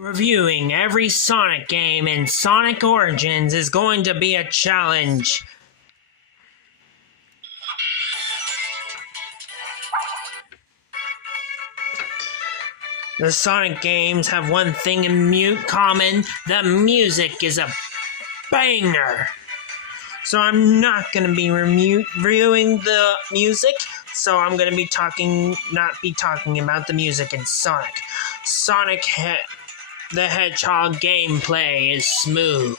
Reviewing every Sonic game in Sonic Origins is going to be a challenge. The Sonic games have one thing in common: the music is a banger. So I'm not going to be reviewing the music, so I'm going to be not talking about the music in Sonic. Sonic the Hedgehog gameplay is smooth.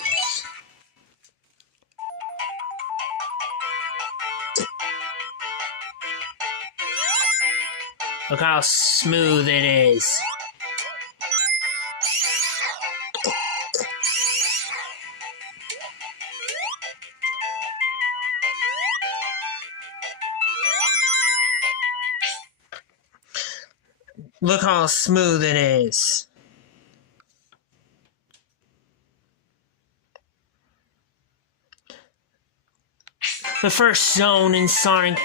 Look how smooth it is. Look how smooth it is. The first zone in Sonic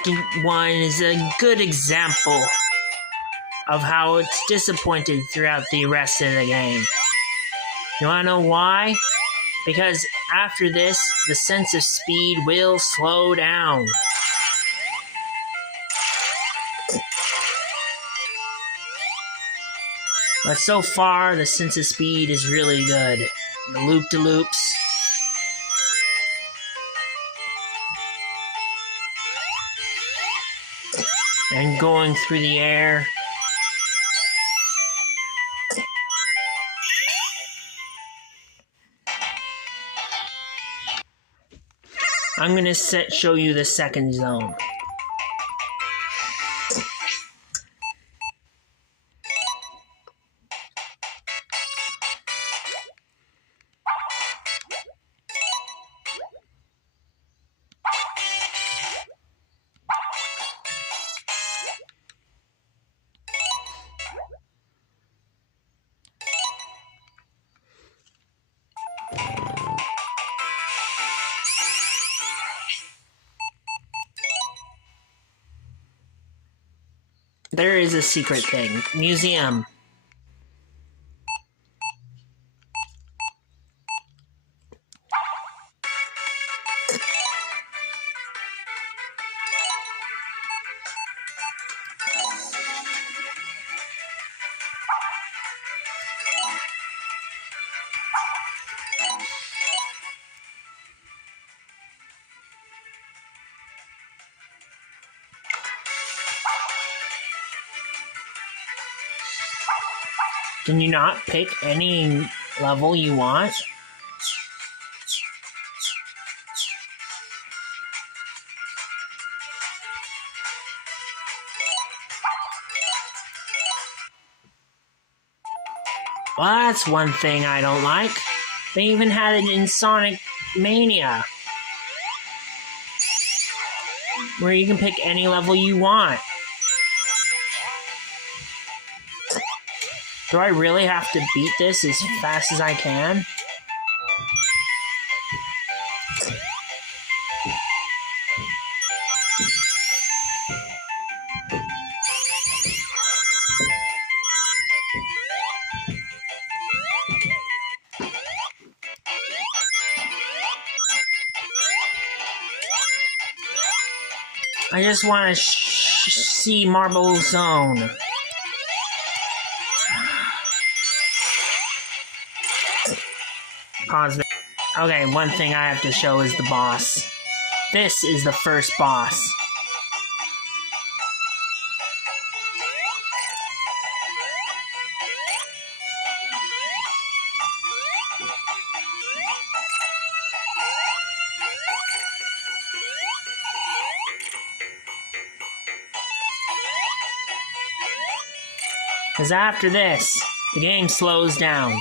1 is a good example of how it's disappointed throughout the rest of the game. You wanna know why? Because after this, the sense of speed will slow down. But so far, the sense of speed is really good. The loop-de-loops. And going through the air. I'm gonna show you the second zone. There is a secret thing. Museum. Can you not pick any level you want? Well, that's one thing I don't like. They even had it in Sonic Mania, where you can pick any level you want. Do I really have to beat this as fast as I can? I just want to see Marble Zone. Pause. Okay, one thing I have to show is the boss. This is the first boss. Because after this, the game slows down.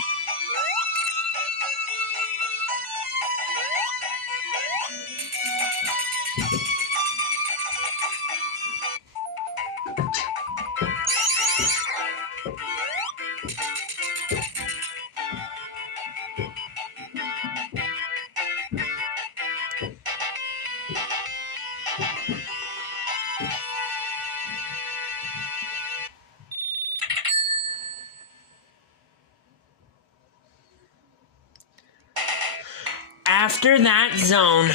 After that zone,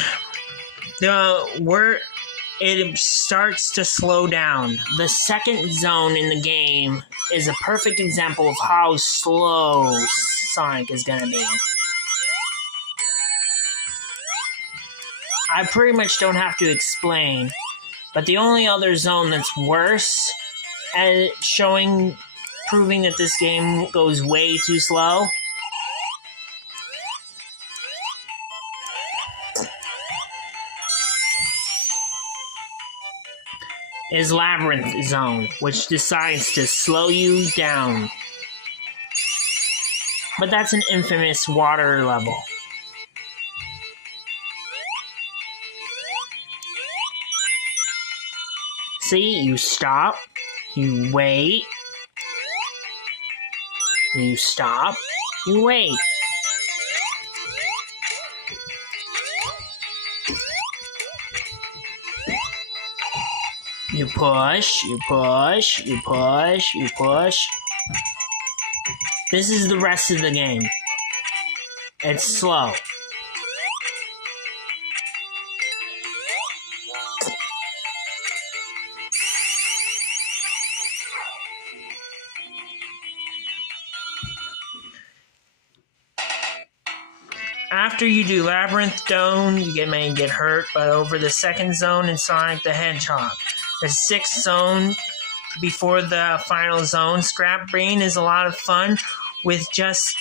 it starts to slow down. The second zone in the game is a perfect example of how slow Sonic is gonna be. I pretty much don't have to explain, but the only other zone that's worse at proving that this game goes way too slow is Labyrinth Zone, which decides to slow you down. But that's an infamous water level. See, you stop, you wait, you stop, you wait. You push, you push, you push, you push. This is the rest of the game. It's slow. After you do Labyrinth Zone, you may get hurt, but over the second zone in Sonic the Hedgehog, the sixth zone before the final zone, Scrap Brain is a lot of fun with just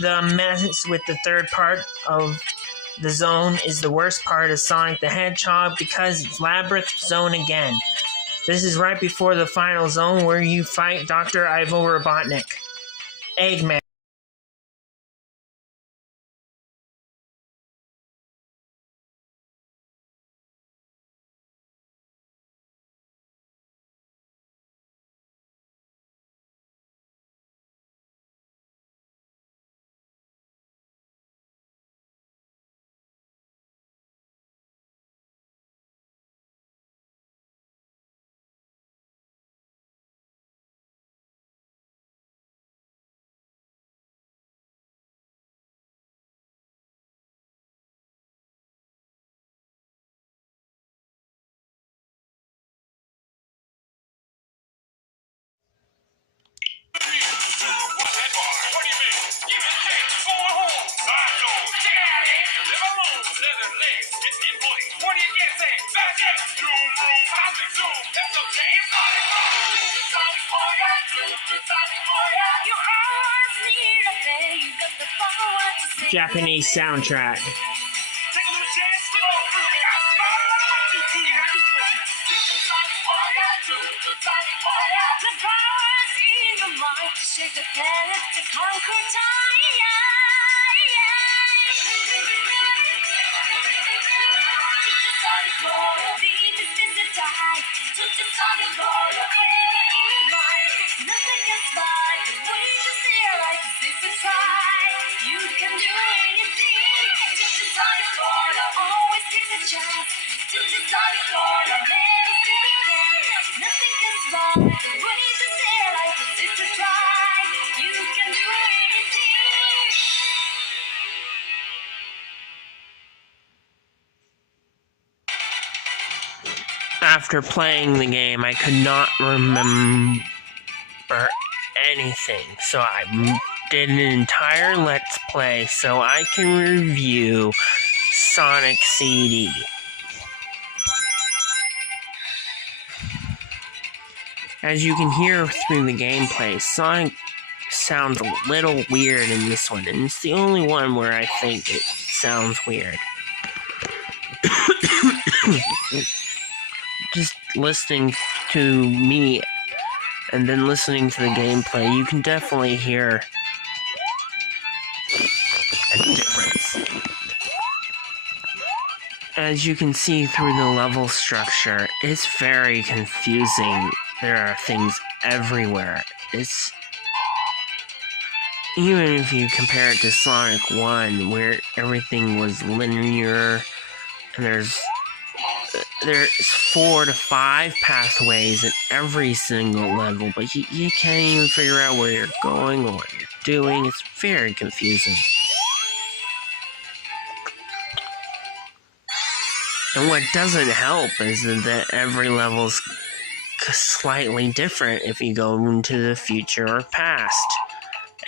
the mess with the third part of the zone is the worst part of Sonic the Hedgehog because it's Labyrinth Zone again. This is right before the final zone where you fight Dr. Ivo Robotnik. Eggman. Japanese soundtrack. After playing the game, I could not remember anything, so I did an entire Let's Play so I can review Sonic CD. As you can hear through the gameplay, Sonic sounds a little weird in this one, and it's the only one where I think it sounds weird. Just listening to me and then listening to the gameplay, you can definitely hear a difference. As you can see through the level structure, it's very confusing. There are things everywhere. It's even if you compare it to Sonic 1, where everything was linear, and there's 4 to 5 pathways in every single level, but you can't even figure out where you're going or what you're doing. It's very confusing. And what doesn't help is that every level's slightly different if you go into the future or past.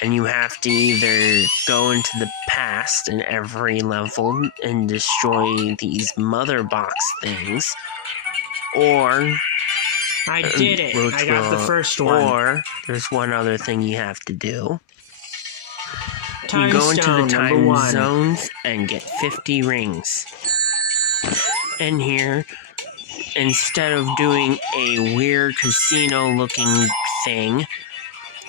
And you have to either go into the past in every level and destroy these mother box things, or I did it. I got the first one. Or there's one other thing you have to do. Time you go into stone, the number time one. zones and get 50 rings. And here, instead of doing a weird casino-looking thing,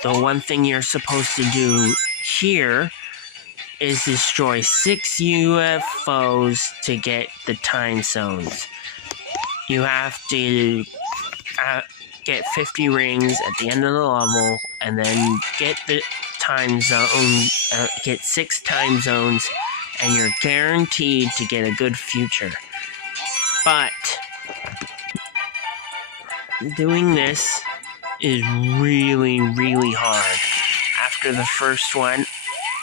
the one thing you're supposed to do here is destroy 6 UFOs to get the time zones. You have to get 50 rings at the end of the level, and then get the time zone, get 6 time zones, and you're guaranteed to get a good future. But doing this is really, really hard. After the first one,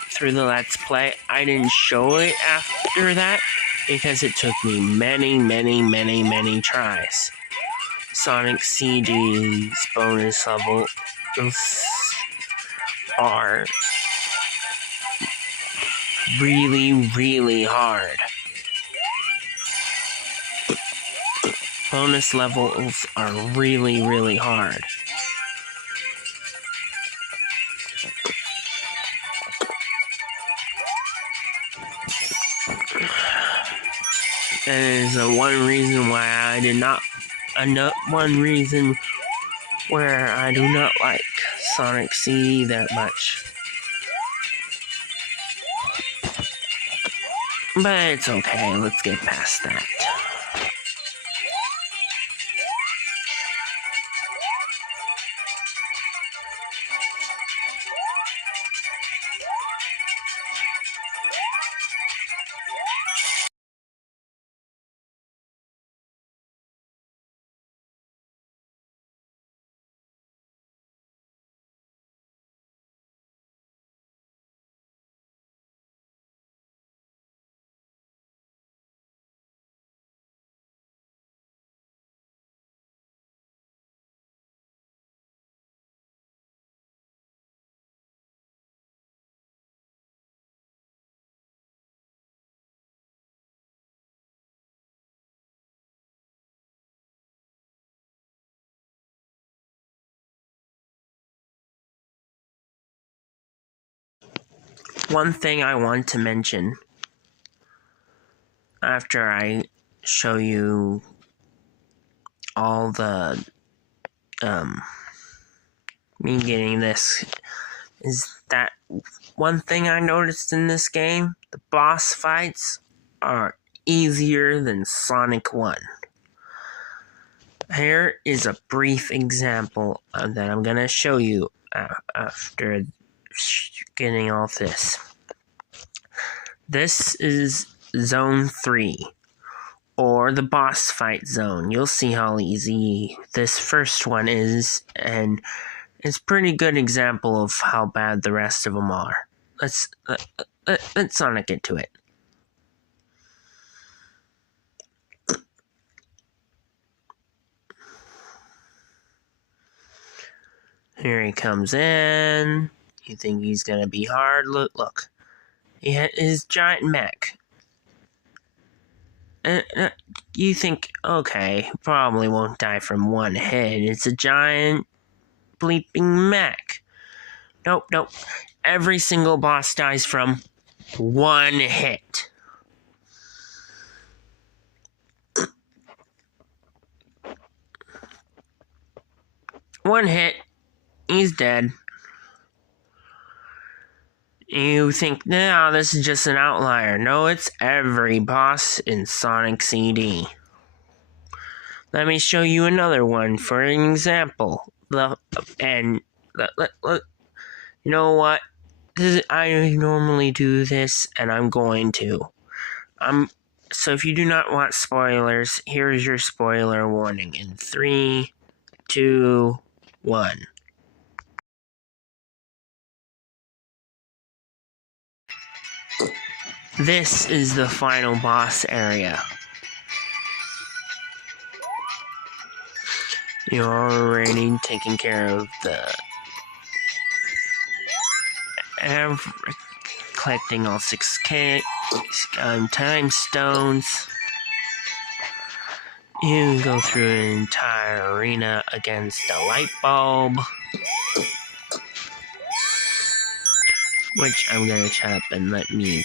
through the Let's Play, I didn't show it after that because it took me many tries. Sonic CD's bonus levels are really hard. Bonus levels are really hard. And is one reason why I did not. One reason where I do not like Sonic CD that much. But it's okay, let's get past that. One thing I want to mention after I show you all the me getting this is that one thing I noticed in this game, the boss fights are easier than Sonic 1. Here is a brief example that I'm gonna show you after getting all this. This is Zone 3, or the boss fight zone. You'll see how easy this first one is, and it's a pretty good example of how bad the rest of them are. Let's Sonic get to it. Here he comes in. You think he's gonna be hard? Look. He had his giant mech. You think, okay, probably won't die from one hit. It's a giant bleeping mech. Nope. Every single boss dies from one hit. One hit, he's dead. You think, no, this is just an outlier. No, it's every boss in Sonic CD. Let me show you another one for an example. You know what? I normally do this, and I'm going to. So if you do not want spoilers, here's your spoiler warning in 3, 2, 1. This is the final boss area. You're already taking care of the collecting all 6 time stones. You go through an entire arena against a light bulb, which I'm gonna shut up and let me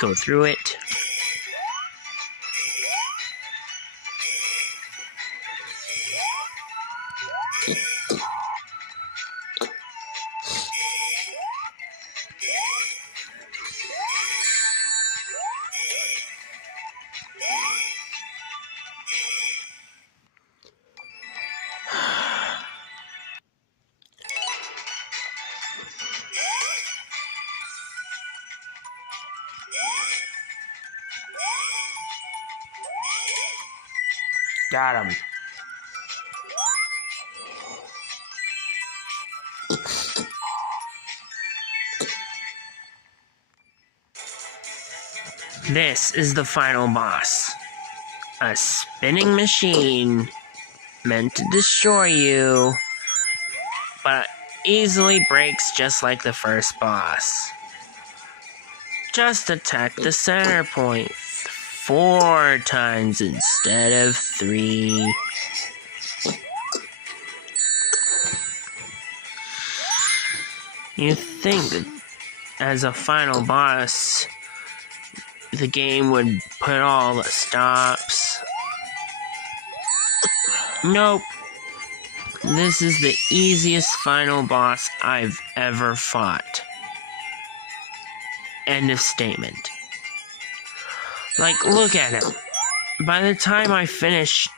go through it. Got him. This is the final boss. A spinning machine meant to destroy you, but easily breaks just like the first boss. Just attack the center point 4 times instead of 3. You think that as a final boss, the game would put all the stops? Nope. This is the easiest final boss I've ever fought. End of statement. Like, look at him. By the time I finish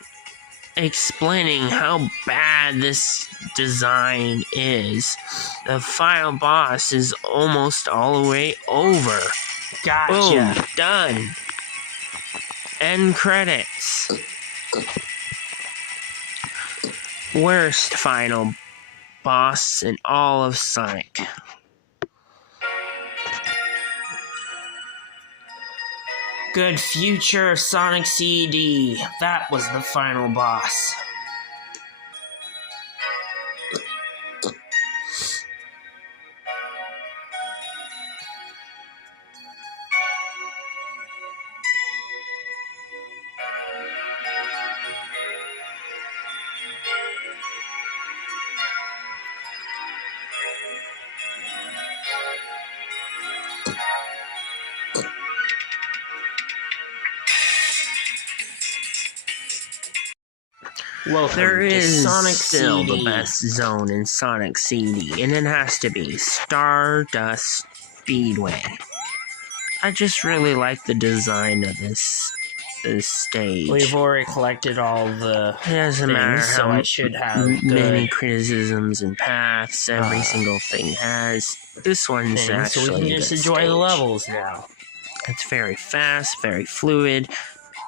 explaining how bad this design is, the final boss is almost all the way over. Gotcha. Boom, done. End credits. Worst final boss in all of Sonic. Good future Sonic CD. That was the final boss. Welcome There is Sonic still CD. the best zone in Sonic CD, and it has to be Stardust Speedway. I just really like the design of this stage. We've already collected all the It doesn't things, matter so how I should have many good criticisms and paths every single thing has. This one's things, actually so we can a just good enjoy the stage. levels now. It's very fast, very fluid,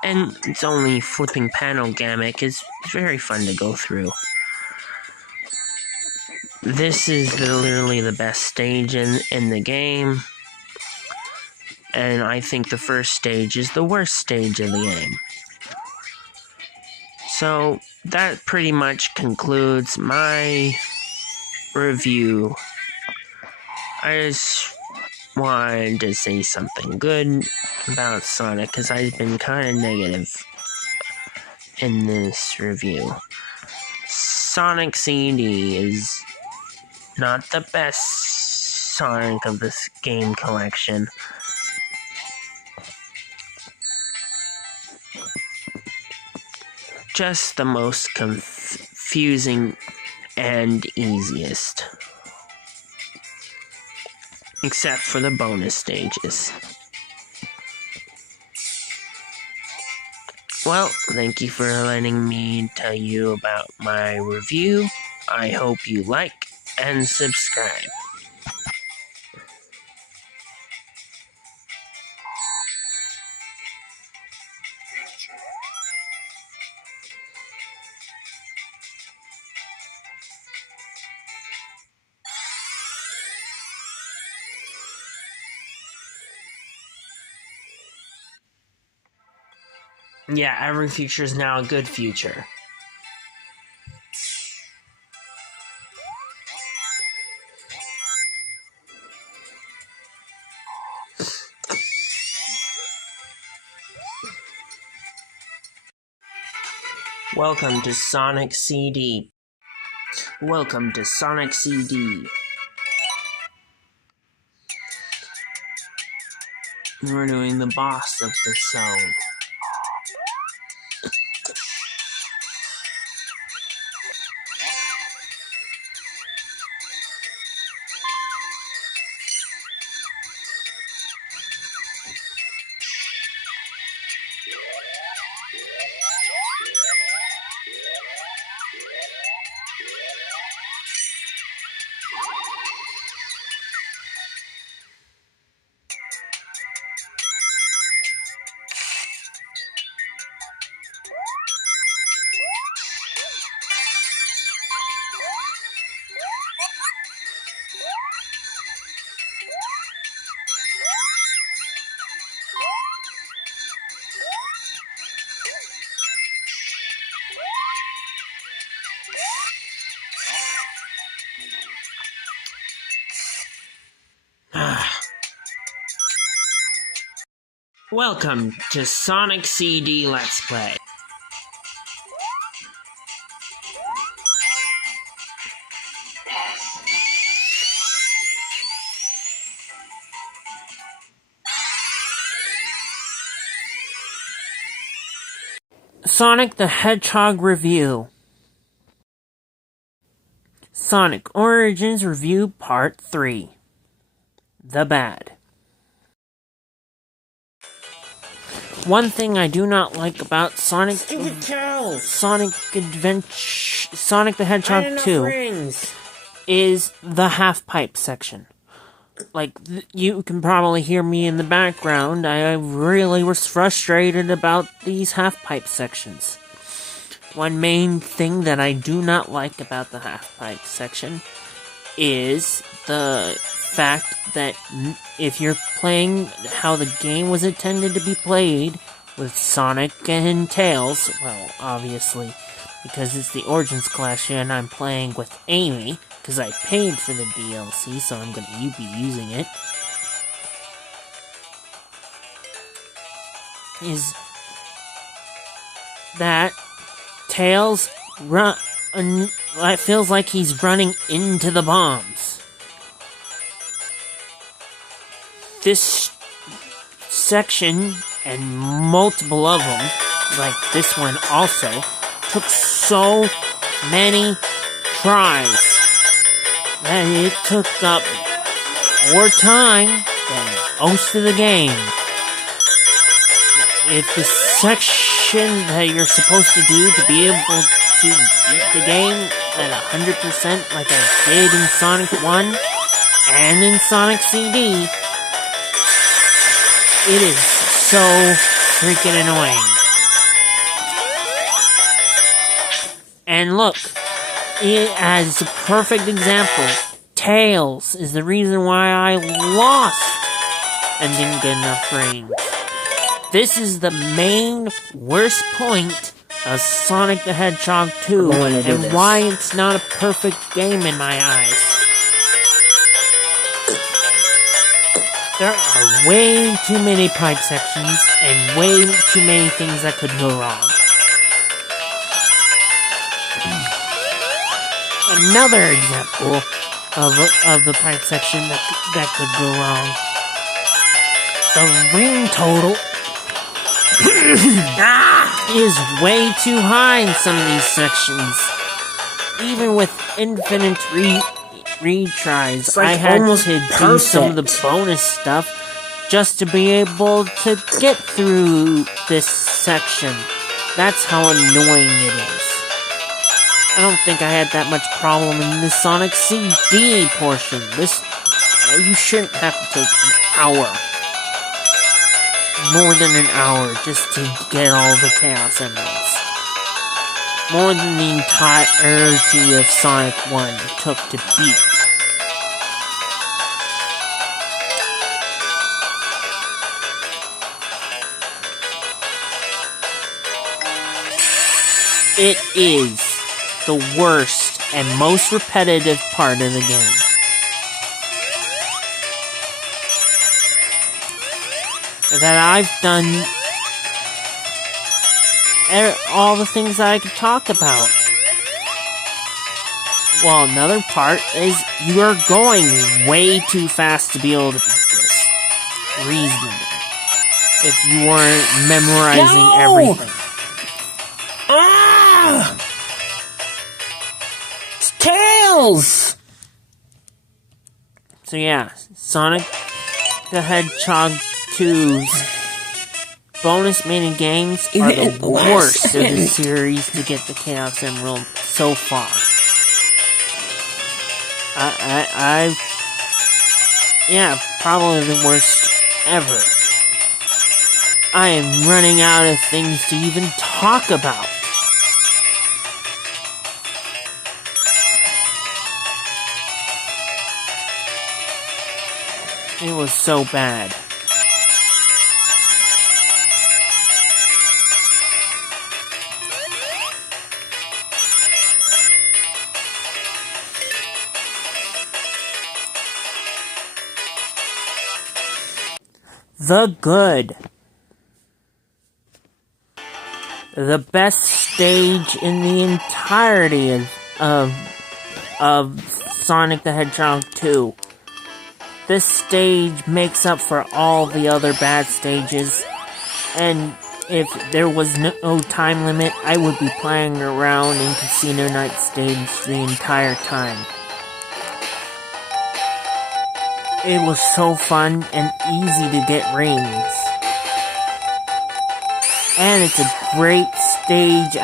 and it's only flipping panel gimmick. It's very fun to go through. This is literally the best stage in the game, and I think the first stage is the worst stage of the game. So that pretty much concludes my review. I just wanted to say something good about Sonic because I've been kind of negative in this review. Sonic CD is not the best Sonic of this game collection. Just the most confusing and easiest. Except for the bonus stages. Well, thank you for letting me tell you about my review. I hope you like and subscribe. Yeah, every future is now a good future. Welcome to Sonic CD. Welcome to Sonic CD. We're doing the boss of the zone. Welcome to Sonic CD Let's Play. Sonic the Hedgehog Review. Sonic Origins Review Part 3. The Bad. One thing I do not like about Sonic the Hedgehog 2 is the half-pipe section. Like, you can probably hear me in the background. I really was frustrated about these half-pipe sections. One main thing that I do not like about the half-pipe section is the fact that if you're playing how the game was intended to be played with Sonic and Tails, well, obviously, because it's the Origins Collection and I'm playing with Amy, because I paid for the DLC, so I'm going to be using it, is that Tails it feels like he's running into the bombs. This section, and multiple of them, like this one also, took so many tries that it took up more time than most of the game. If the section that you're supposed to do to be able to beat the game at 100% like I did in Sonic 1 and in Sonic CD, it is so freaking annoying. And look, as a perfect example, Tails is the reason why I lost and didn't get enough rings. This is the main worst point of Sonic the Hedgehog 2, and why it's not a perfect game in my eyes. There are way too many pipe sections, and way too many things that could go wrong. Another example of the pipe section that could go wrong. The ring total is way too high in some of these sections. Even with infinite retries, I had to do some of the bonus stuff just to be able to get through this section. That's how annoying it is. I don't think I had that much problem in the Sonic CD portion. You shouldn't have to take an hour. More than an hour just to get all the Chaos Emeralds. More than the entirety of Sonic 1 took to beat. It is the worst and most repetitive part of the game. That I've done all the things that I could talk about. Well, another part is you are going way too fast to be able to beat this. Reasonably. If you weren't memorizing everything. Ah! It's Tails! So yeah, Sonic the Hedgehog 2's bonus mini games are the worst of the series to get the Chaos Emerald so far. Yeah, probably the worst ever. I am running out of things to even talk about. It was so bad. The Good. The best stage in the entirety of Sonic the Hedgehog 2. This stage makes up for all the other bad stages, and if there was no time limit, I would be playing around in Casino Night stage the entire time. It was so fun and easy to get rings. And it's a great stage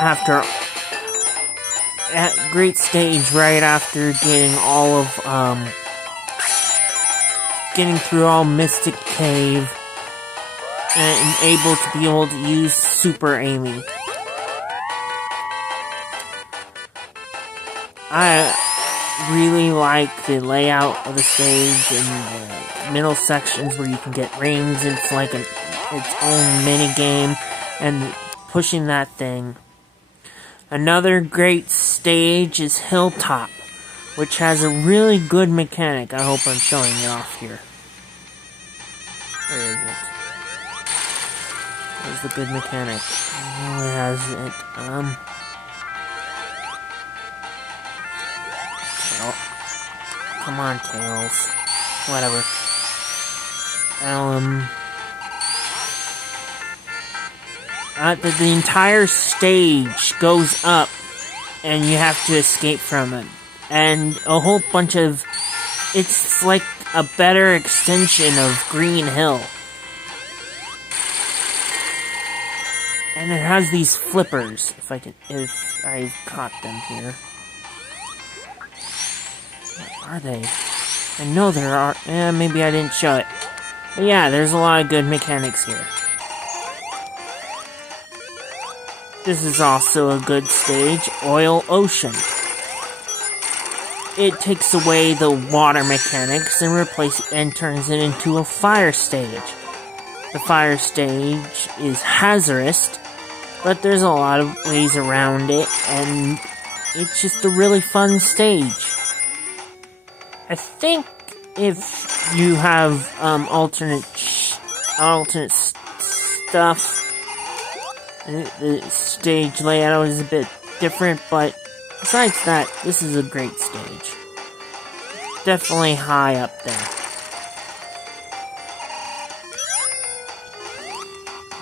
right after getting all of, getting through all Mystic Cave and able to use Super Amy. I really like the layout of the stage and the middle sections where you can get rings. It's like its own mini game and pushing that thing. Another great stage is Hilltop, which has a really good mechanic. I hope I'm showing it off here. Where is it? Where's the good mechanic? Where has it? Come on, Tails. Whatever. The entire stage goes up, and you have to escape from it. And a whole bunch of... It's like a better extension of Green Hill. And it has these flippers, if I've caught them here. What are they? I know there are... maybe I didn't show it. But yeah, there's a lot of good mechanics here. This is also a good stage, Oil Ocean. It takes away the water mechanics and turns it into a fire stage. The fire stage is hazardous, but there's a lot of ways around it, and it's just a really fun stage. I think if you have alternate stuff, the stage layout is a bit different, but besides that, this is a great stage. Definitely high up there.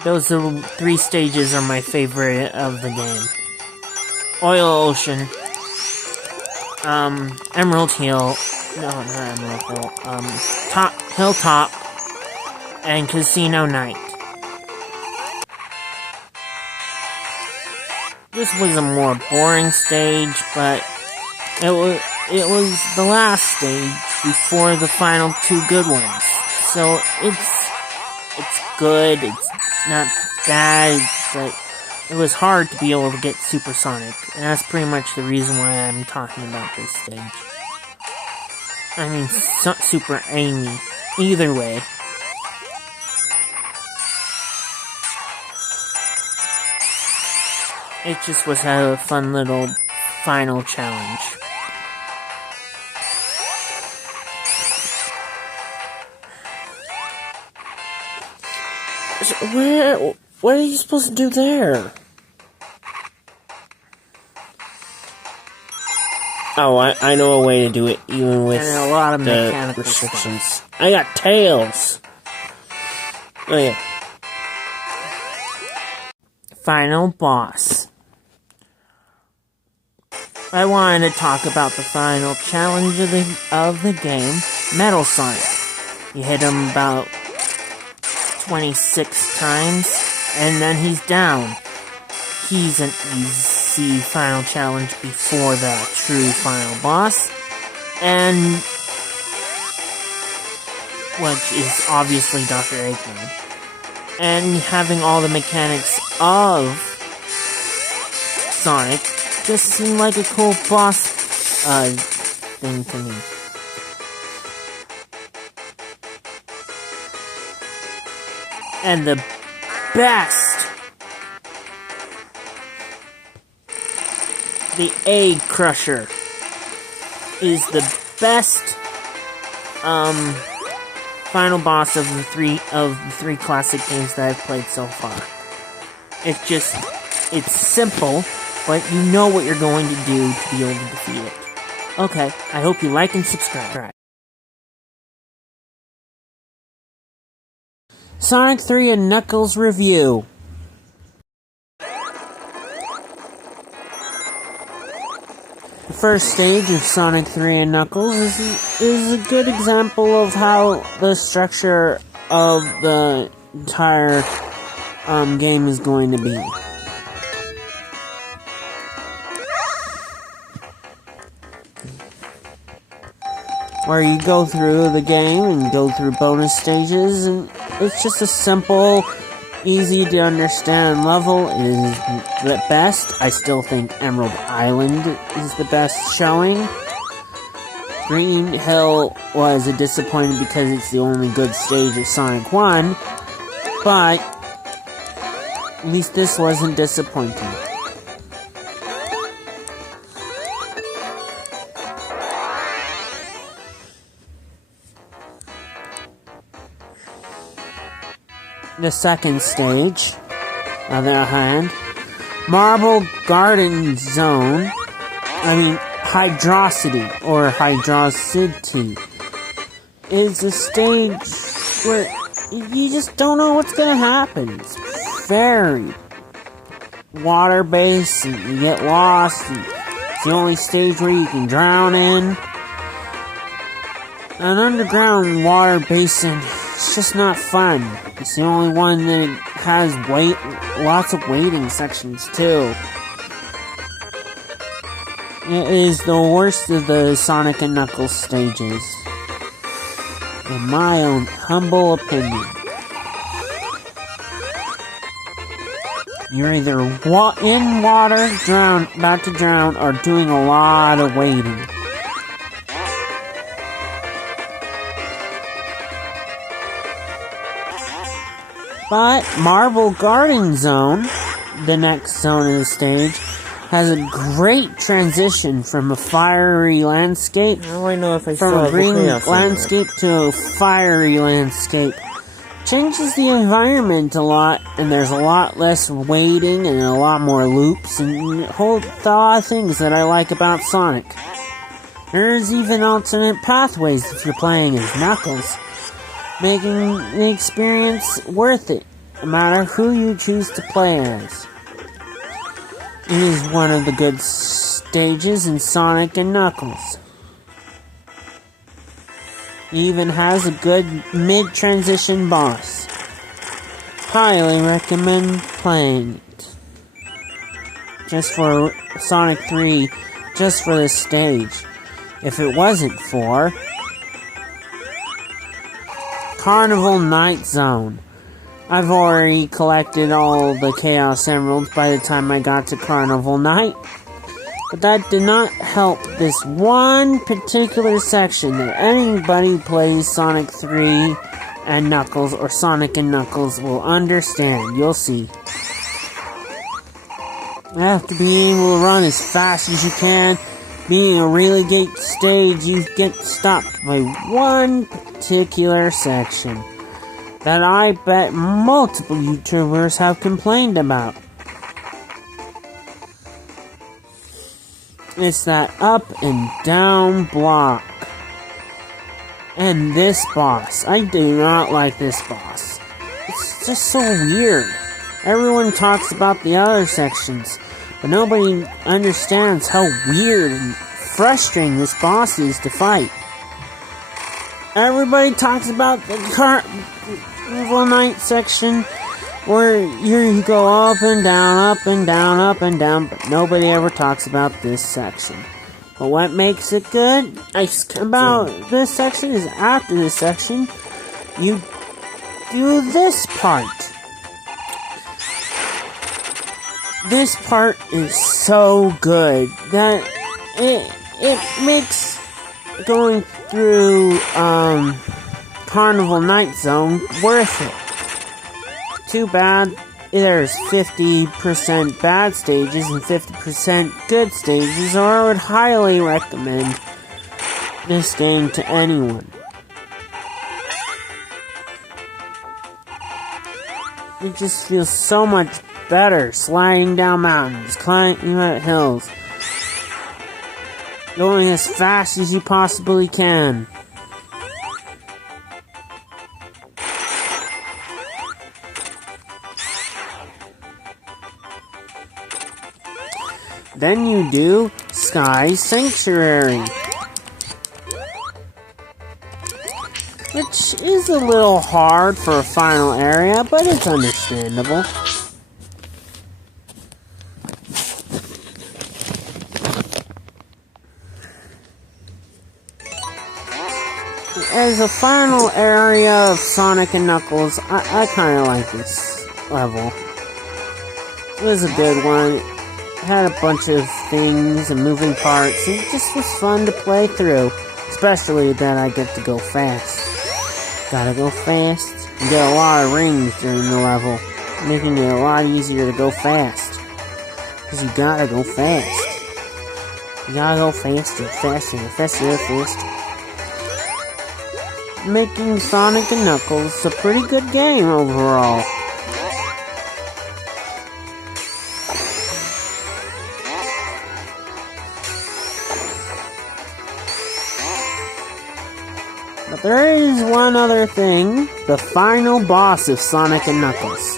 Those three stages are my favorite of the game. Oil Ocean, Emerald Hill, no, not Emerald Hill, Hilltop, and Casino Night. This was a more boring stage, but it was the last stage before the final two good ones. So it's good, it's not bad, but it was hard to be able to get Supersonic, and that's pretty much the reason why I'm talking about this stage. I mean, Super Amy. Either way. It just was a fun little final challenge. What are you supposed to do there? Oh, I know a way to do it, even with And a lot of the mechanical restrictions. I got tails! Oh yeah. Final boss. I wanted to talk about the final challenge of the game, Metal Sonic. You hit him about 26 times, and then he's down. He's an easy final challenge before the true final boss, and which is obviously Dr. Eggman. And having all the mechanics of Sonic just seemed like a cool boss thing to me. And the best, the Egg Crusher is the best final boss of the three classic games that I've played so far. It's simple, but you know what you're going to do to be able to defeat it. Okay, I hope you like and subscribe. Sonic 3 and Knuckles review. The first stage of Sonic 3 and Knuckles is a good example of how the structure of the entire game is going to be. Where you go through the game and go through bonus stages, and it's just a simple, easy to understand level. It is the best. I still think Emerald Island is the best showing. Green Hill was a disappointment because it's the only good stage of Sonic 1, but at least this wasn't disappointing. The second stage, on the other hand, Marble Garden Zone, Hydrocity, or Hydrocity, is a stage where you just don't know what's gonna happen. It's very water-based, and you get lost, and it's the only stage where you can drown in. An underground water basin, it's just not fun. It's the only one that has lots of waiting sections too. It is the worst of the Sonic and Knuckles stages, in my own humble opinion. You're either in water, about to drown, or doing a lot of waiting. But Marble Garden Zone, the next zone of the stage, has a great transition from a fiery landscape, from a green landscape to a fiery landscape. Changes the environment a lot, and there's a lot less waiting and a lot more loops and a whole lot of things that I like about Sonic. There's even alternate pathways if you're playing as Knuckles, making the experience worth it, no matter who you choose to play as. It is one of the good stages in Sonic and Knuckles. It even has a good mid-transition boss. Highly recommend playing it. Just for Sonic 3, just for this stage. If it wasn't for Carnival Night Zone. I've already collected all the Chaos Emeralds by the time I got to Carnival Night. But that did not help this one particular section that anybody who plays Sonic 3 and Knuckles, or Sonic and Knuckles, will understand. You'll see. After being able to run as fast as you can, being a really great stage, you get stopped by one particular section that I bet multiple YouTubers have complained about. It's that up and down block. And this boss. I do not like this boss. It's just so weird. Everyone talks about the other sections, but nobody understands how weird and frustrating this boss is to fight. Everybody talks about the Carnival Night section, where you go up and down, up and down, up and down, but nobody ever talks about this section. But what makes it good about this section is after this section, you do this part. This part is so good that it makes going through Carnival Night Zone worth it. Too bad there's 50% bad stages and 50% good stages, or I would highly recommend this game to anyone. It just feels so much better sliding down mountains, climbing up hills, going as fast as you possibly can. Then you do Sky Sanctuary, which is a little hard for a final area, but it's understandable. As a final area of Sonic and Knuckles, I kind of like this level. It was a good one. It had a bunch of things and moving parts. It just was fun to play through. Especially that I get to go fast. Gotta go fast. You get a lot of rings during the level, making it a lot easier to go fast. Because you gotta go fast. You gotta go faster, faster, faster, faster. Making Sonic and Knuckles a pretty good game overall. But there is one other thing, the final boss of Sonic and Knuckles.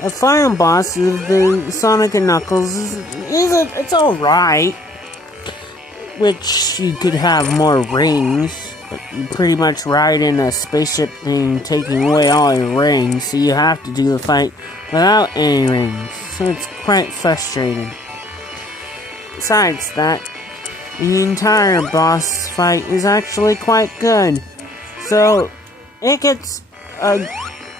The final boss of the Sonic and Knuckles it's alright. Which you could have more rings, but you pretty much ride in a spaceship thing taking away all your rings, so you have to do the fight without any rings. So it's quite frustrating. Besides that, the entire boss fight is actually quite good. So it gets a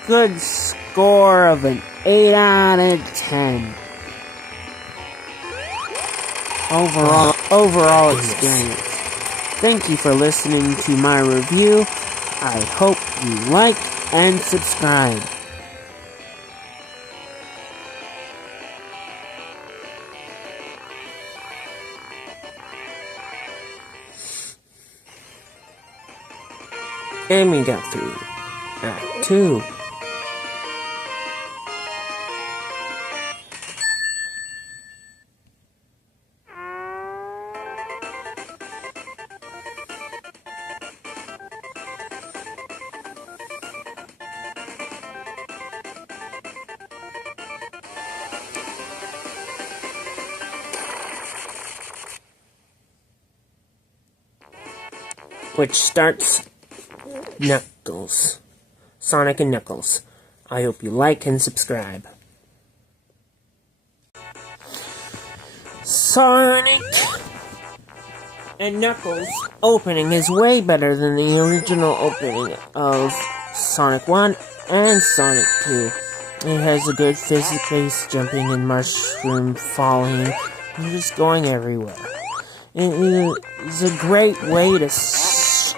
good score of an 8 out of 10. Overall experience. Thank you for listening to my review. I hope you like and subscribe. And we got through Act 2. Which starts Knuckles. Sonic and Knuckles. I hope you like and subscribe. Sonic and Knuckles opening is way better than the original opening of Sonic 1 and Sonic 2. It has a good physics-based jumping and mushroom falling and just going everywhere. It is a great way to start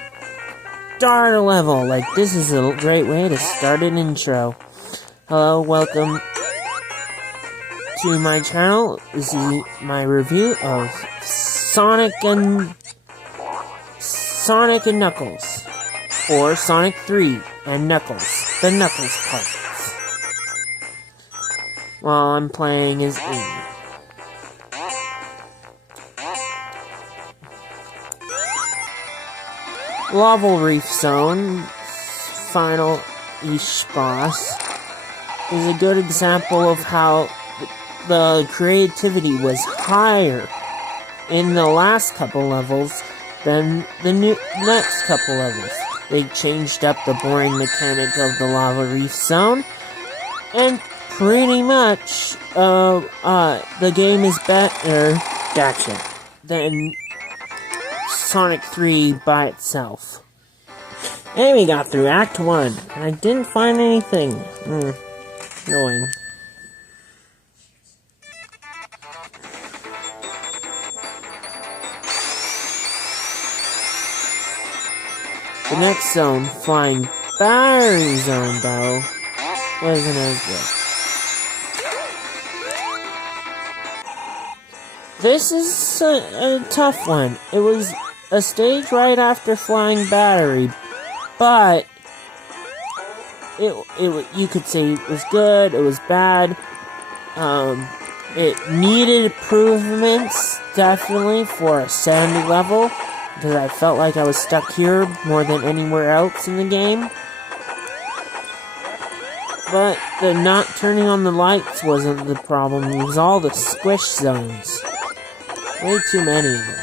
a level. Like, this is a great way to start an intro. Hello, welcome to my channel. This is my review of Sonic and Knuckles, or Sonic 3 and Knuckles, the Knuckles parts. While I'm playing as Amy. Lava Reef Zone, final-ish boss, is a good example of how the creativity was higher in the last couple levels than the next couple levels. They changed up the boring mechanic of the Lava Reef Zone, and pretty much, the game is better, than Sonic 3 by itself. And we got through Act 1. I didn't find anything. Annoying. The next zone, Flying Battery Zone, though, wasn't as good. This is a tough one. It was a stage right after Flying Battery, but you could say it was good, it was bad. It needed improvements, definitely, for a sandy level, because I felt like I was stuck here more than anywhere else in the game. But the not turning on the lights wasn't the problem, it was all the squish zones. Way too many of them.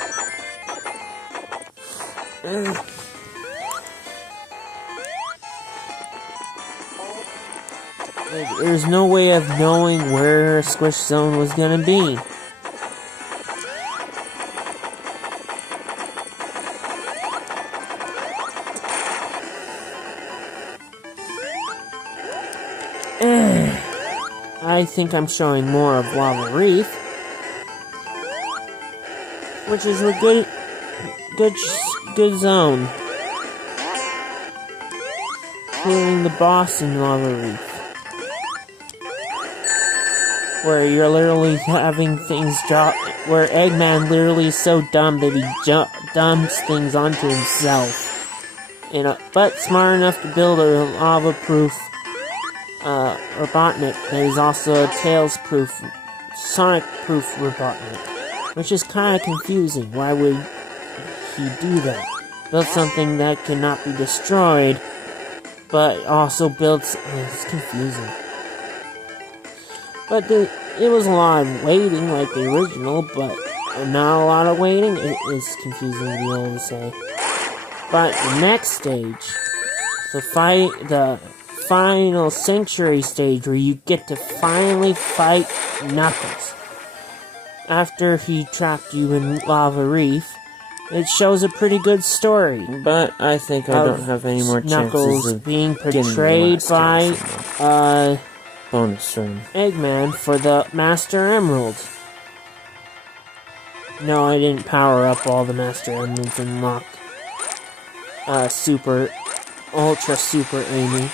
There's no way of knowing where a squish zone was gonna be. I think I'm showing more of Lava Reef, which is a good zone, including the boss in Lava Reef, where you're literally having things drop, where Eggman literally is so dumb that he dumps things onto himself, but smart enough to build a lava-proof Robotnik that is also a Tails-proof, Sonic-proof Robotnik. Which is kind of confusing. Why would he do that? Build something that cannot be destroyed, but also builds... it's confusing. But it was a lot of waiting, like the original, but not a lot of waiting. It is confusing to be able to say. But the next stage, the final Sanctuary stage, where you get to finally fight Knuckles. After he trapped you in Lava Reef, it shows a pretty good story. But I think I don't have any more chances Knuckles of being portrayed by bonus room Eggman for the Master Emerald. No, I didn't power up all the Master Emeralds and unlock Ultra Super Amy.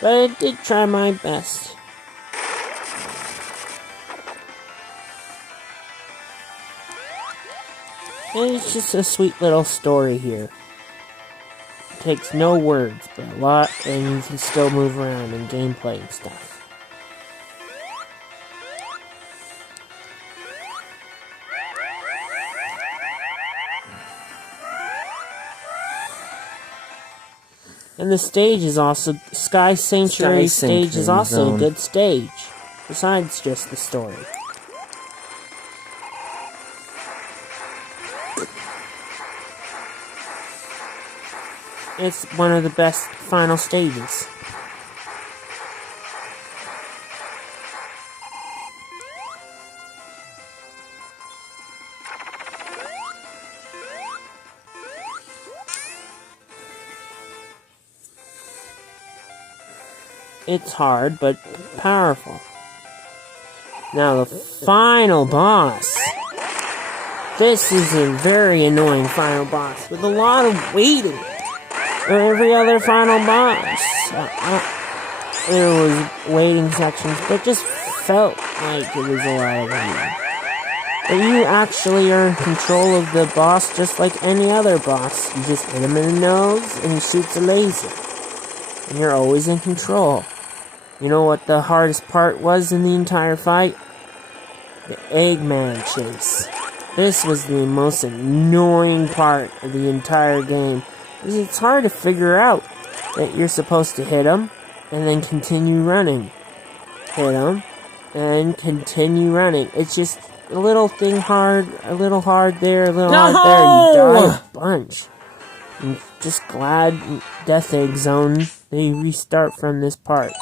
But I did try my best. And it's just a sweet little story here. It takes no words, but a lot, and you can still move around and gameplay and stuff. And the stage is also, Sky Sanctuary stage is also a good stage, besides just the story. It's one of the best final stages. It's hard, but powerful. Now the final boss. this is a very annoying final boss with a lot of waiting. Every other final boss, there was waiting sections, but just felt like it was a lot of waiting. But you actually are in control of the boss just like any other boss. You just hit him in the nose and he shoots a laser. And you're always in control. You know what the hardest part was in the entire fight? The Eggman chase. This was the most annoying part of the entire game. Because it's hard to figure out that you're supposed to hit him and then continue running. Hit him and continue running. It's just a little thing hard, a little hard there, a little hard there. You die a bunch. I'm just glad Death Egg Zone, they restart from this part.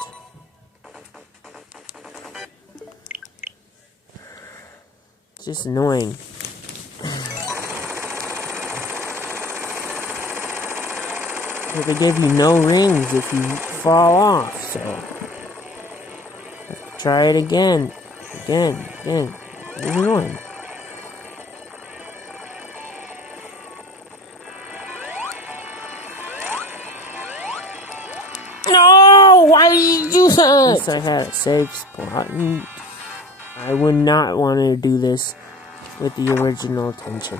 It's just annoying. But they give you no rings if you fall off, so have to try it again. Again. It's annoying. No! Why did you do that? At least I had a safe spot, and I would not want to do this with the original intention.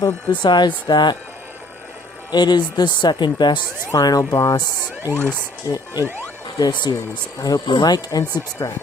But besides that, it is the second best final boss in this series. I hope you like and subscribe.